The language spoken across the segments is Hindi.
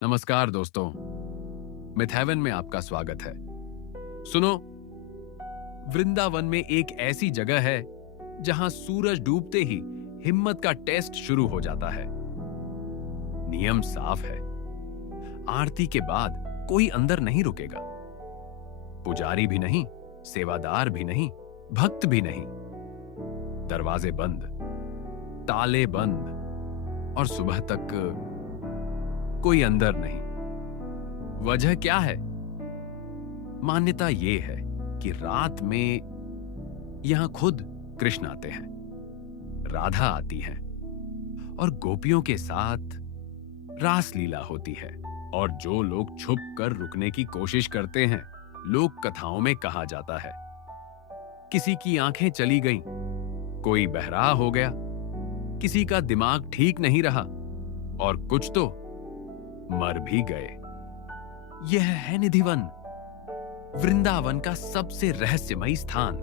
नमस्कार दोस्तों, मिथ हेवन में आपका स्वागत है। सुनो, वृंदावन में एक ऐसी जगह है जहां सूरज डूबते ही हिम्मत का टेस्ट शुरू हो जाता है। नियम साफ है, आरती के बाद कोई अंदर नहीं रुकेगा। पुजारी भी नहीं, सेवादार भी नहीं, भक्त भी नहीं। दरवाजे बंद, ताले बंद और सुबह तक कोई अंदर नहीं। वजह क्या है? मान्यता यह है कि रात में यहां खुद कृष्ण आते हैं, राधा आती है और गोपियों के साथ रास लीला होती है। और जो लोग छुप कर रुकने की कोशिश करते हैं, लोक कथाओं में कहा जाता है, किसी की आंखें चली गईं, कोई बहरा हो गया, किसी का दिमाग ठीक नहीं रहा और कुछ तो मर भी गए। यह है निधिवन, वृंदावन का सबसे रहस्यमयी स्थान।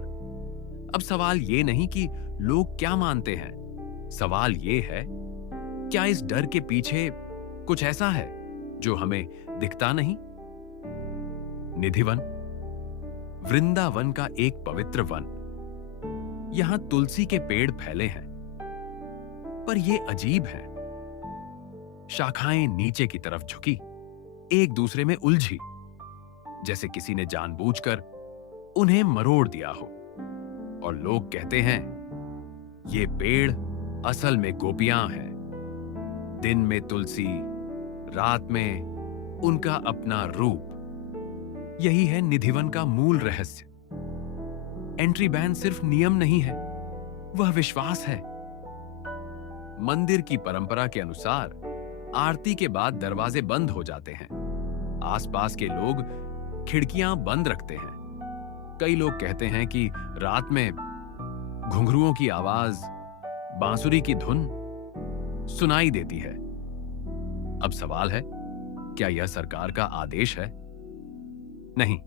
अब सवाल यह नहीं कि लोग क्या मानते हैं, सवाल यह है क्या इस डर के पीछे कुछ ऐसा है जो हमें दिखता नहीं। निधिवन वृंदावन का एक पवित्र वन। यहां तुलसी के पेड़ फैले हैं, पर यह अजीब है, शाखाएं नीचे की तरफ झुकी, एक दूसरे में उलझी, जैसे किसी ने जानबूझकर उन्हें मरोड़ दिया हो। और लोग कहते हैं ये पेड़ असल में गोपियां हैं। दिन में तुलसी, रात में उनका अपना रूप। यही है निधिवन का मूल रहस्य। एंट्री बैन सिर्फ नियम नहीं है, वह विश्वास है। मंदिर की परंपरा के अनुसार आरती के बाद दरवाजे बंद हो जाते हैं। आसपास के लोग खिड़कियां बंद रखते हैं। कई लोग कहते हैं कि रात में घुंघरुओं की आवाज, बांसुरी की धुन सुनाई देती है। अब सवाल है, क्या यह सरकार का आदेश है? नहीं,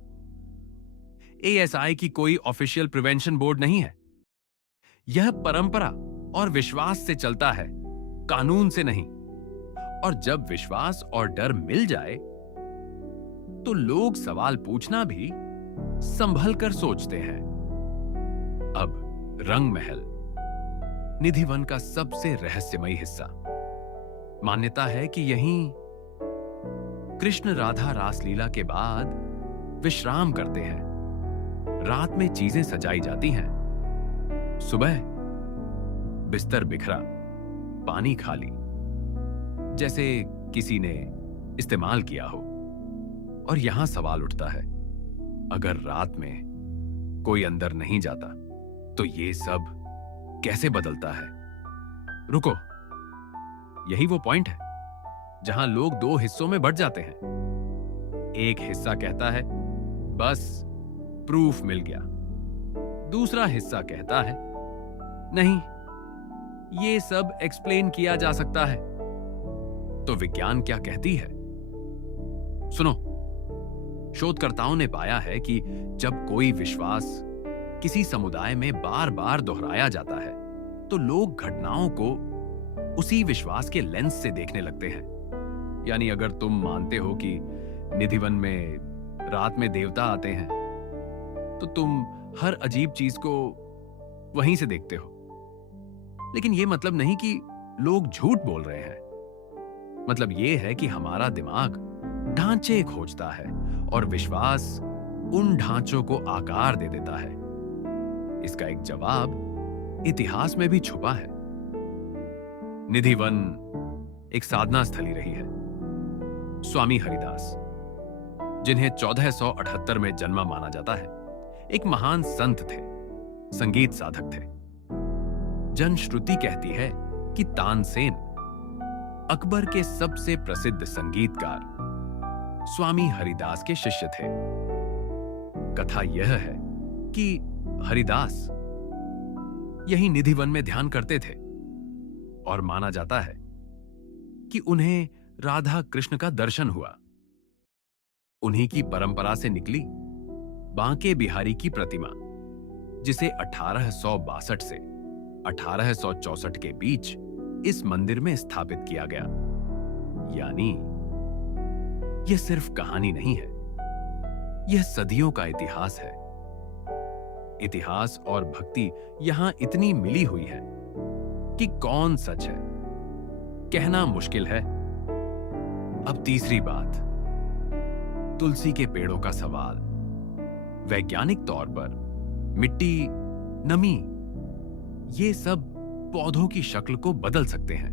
एएसआई की कोई ऑफिशियल प्रिवेंशन बोर्ड नहीं है। यह परंपरा और विश्वास से चलता है, कानून से नहीं। और जब विश्वास और डर मिल जाए तो लोग सवाल पूछना भी संभल कर सोचते हैं। अब रंग महल, निधिवन का सबसे रहस्यमयी हिस्सा। मान्यता है कि यहीं कृष्ण राधा रासलीला के बाद विश्राम करते हैं। रात में चीजें सजाई जाती हैं। सुबह बिस्तर बिखरा, पानी खाली, जैसे किसी ने इस्तेमाल किया हो। और यहां सवाल उठता है, अगर रात में कोई अंदर नहीं जाता तो ये सब कैसे बदलता है? रुको, यही वो पॉइंट है जहां लोग दो हिस्सों में बंट जाते हैं। एक हिस्सा कहता है बस प्रूफ मिल गया, दूसरा हिस्सा कहता है नहीं, ये सब एक्सप्लेन किया जा सकता है। तो विज्ञान क्या कहती है? सुनो, शोधकर्ताओं ने पाया है कि जब कोई विश्वास किसी समुदाय में बार बार दोहराया जाता है तो लोग घटनाओं को उसी विश्वास के लेंस से देखने लगते हैं। यानी अगर तुम मानते हो कि निधिवन में रात में देवता आते हैं तो तुम हर अजीब चीज को वहीं से देखते हो। लेकिन यह मतलब नहीं कि लोग झूठ बोल रहे हैं। मतलब यह है कि हमारा दिमाग ढांचे खोजता है और विश्वास उन ढांचों को आकार दे देता है। इसका एक जवाब इतिहास में भी छुपा है। निधिवन एक साधना स्थली रही है। स्वामी हरिदास, जिन्हें 1478 में जन्मा माना जाता है, एक महान संत थे, संगीत साधक थे। जनश्रुति कहती है कि तानसेन, अकबर के सबसे प्रसिद्ध संगीतकार, स्वामी हरिदास के शिष्य थे। कथा यह है कि हरिदास यही निधिवन में ध्यान करते थे और माना जाता है कि उन्हें राधा कृष्ण का दर्शन हुआ। उन्हीं की परंपरा से निकली बांके बिहारी की प्रतिमा, जिसे 1862 से 1864 के बीच इस मंदिर में स्थापित किया गया। यानी यह सिर्फ कहानी नहीं है, यह सदियों का इतिहास है। इतिहास और भक्ति यहां इतनी मिली हुई है कि कौन सच है कहना मुश्किल है। अब तीसरी बात, तुलसी के पेड़ों का सवाल। वैज्ञानिक तौर पर मिट्टी, नमी, ये सब पौधों की शक्ल को बदल सकते हैं,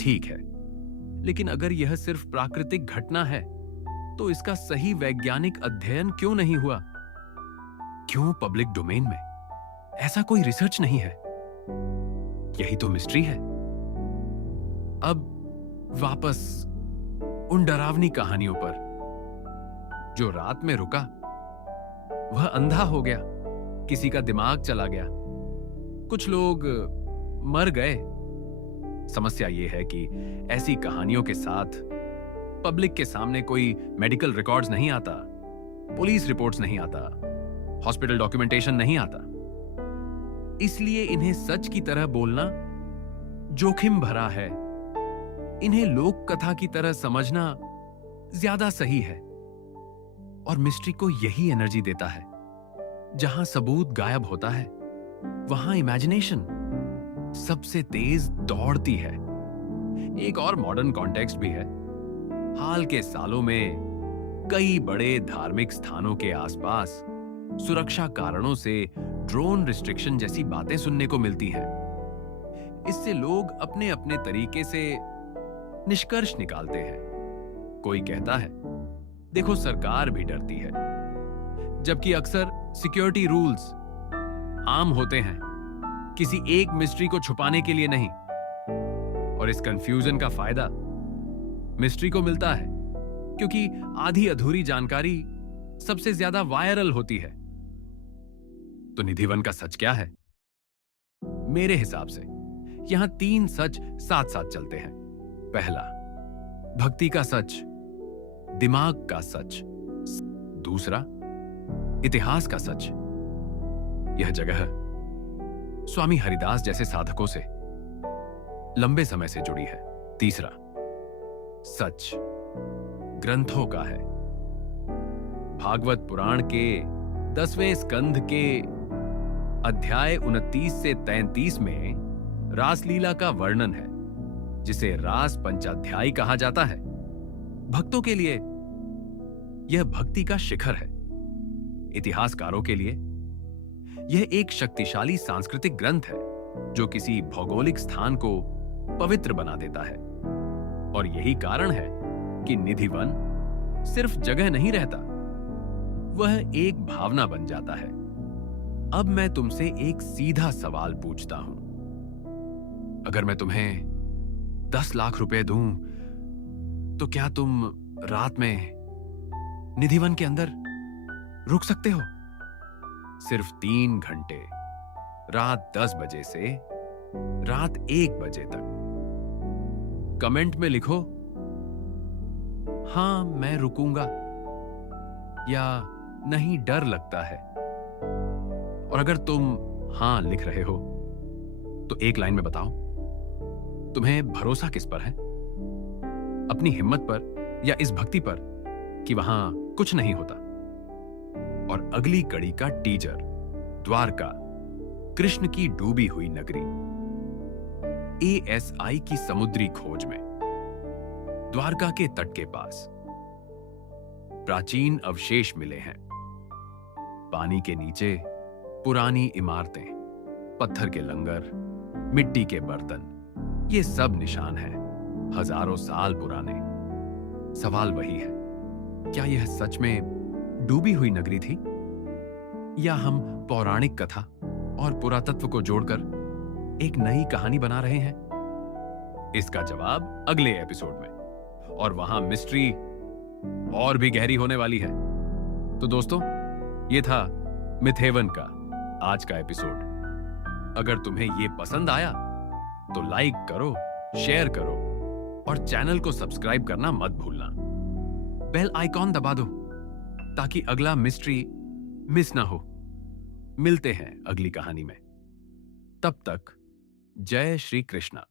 ठीक है, लेकिन अगर यह सिर्फ प्राकृतिक घटना है तो इसका सही वैज्ञानिक अध्ययन क्यों नहीं हुआ? क्यों पब्लिक डोमेन में ऐसा कोई रिसर्च नहीं है? यही तो मिस्ट्री है। अब वापस उन डरावनी कहानियों पर। जो रात में रुका वह अंधा हो गया, किसी का दिमाग चला गया, कुछ लोग मर गए। समस्या यह है कि ऐसी कहानियों के साथ पब्लिक के सामने कोई मेडिकल रिकॉर्ड्स नहीं आता, पुलिस रिपोर्ट्स नहीं आता, हॉस्पिटल डॉक्यूमेंटेशन नहीं आता। इसलिए इन्हें सच की तरह बोलना जोखिम भरा है। इन्हें लोक कथा की तरह समझना ज्यादा सही है। और मिस्ट्री को यही एनर्जी देता है। जहां सबूत गायब होता है वहां इमेजिनेशन सबसे तेज दौड़ती है। एक और मॉडर्न कॉन्टेक्स्ट भी है। हाल के सालों में कई बड़े धार्मिक स्थानों के आसपास सुरक्षा कारणों से ड्रोन रिस्ट्रिक्शन जैसी बातें सुनने को मिलती हैं। इससे लोग अपने अपने तरीके से निष्कर्ष निकालते हैं। कोई कहता है देखो सरकार भी डरती है, जबकि अक्सर सिक्योरिटी रूल्स आम होते हैं, किसी एक मिस्ट्री को छुपाने के लिए नहीं। और इस कंफ्यूजन का फायदा मिस्ट्री को मिलता है, क्योंकि आधी अधूरी जानकारी सबसे ज्यादा वायरल होती है। तो निधिवन का सच क्या है? मेरे हिसाब से यहां 3 सच साथ साथ चलते हैं। पहला, भक्ति का सच, दिमाग का सच। दूसरा, इतिहास का सच। यह जगह स्वामी हरिदास जैसे साधकों से लंबे समय से जुड़ी है। तीसरा, सच ग्रंथों का है। भागवत पुराण के 10वें स्कंध के अध्याय 29 से 33 में रासलीला का वर्णन है, जिसे रास पंचाध्यायी कहा जाता है। भक्तों के लिए यह भक्ति का शिखर है। इतिहासकारों के लिए यह एक शक्तिशाली सांस्कृतिक ग्रंथ है जो किसी भौगोलिक स्थान को पवित्र बना देता है। और यही कारण है कि निधिवन सिर्फ जगह नहीं रहता, वह एक भावना बन जाता है। अब मैं तुमसे एक सीधा सवाल पूछता हूं। अगर मैं तुम्हें 10 लाख रुपए दूं, तो क्या तुम रात में निधिवन के अंदर रुक सकते हो? सिर्फ 3 घंटे, रात 10 बजे से रात 1 बजे तक। कमेंट में लिखो हां मैं रुकूंगा, या नहीं डर लगता है। और अगर तुम हां लिख रहे हो तो एक लाइन में बताओ, तुम्हें भरोसा किस पर है? अपनी हिम्मत पर या इस भक्ति पर कि वहां कुछ नहीं होता? और अगली कड़ी का टीजर, द्वारका, कृष्ण की डूबी हुई नगरी। ASI की समुद्री खोज में द्वारका के तट के पास प्राचीन अवशेष मिले हैं। पानी के नीचे पुरानी इमारतें, पत्थर के लंगर, मिट्टी के बर्तन, ये सब निशान हैं हजारों साल पुराने। सवाल वही है, क्या यह सच में डूबी हुई नगरी थी, या हम पौराणिक कथा और पुरातत्व को जोड़कर एक नई कहानी बना रहे हैं? इसका जवाब अगले एपिसोड में, और वहां मिस्ट्री और भी गहरी होने वाली है। तो दोस्तों, ये था मिथेवन का आज का एपिसोड। अगर तुम्हें ये पसंद आया तो लाइक करो, शेयर करो और चैनल को सब्सक्राइब करना मत भूलना। बेल आइकॉन दबा दो ताकि अगला मिस्ट्री मिस ना हो। मिलते हैं अगली कहानी में। तब तक जय श्री कृष्णा।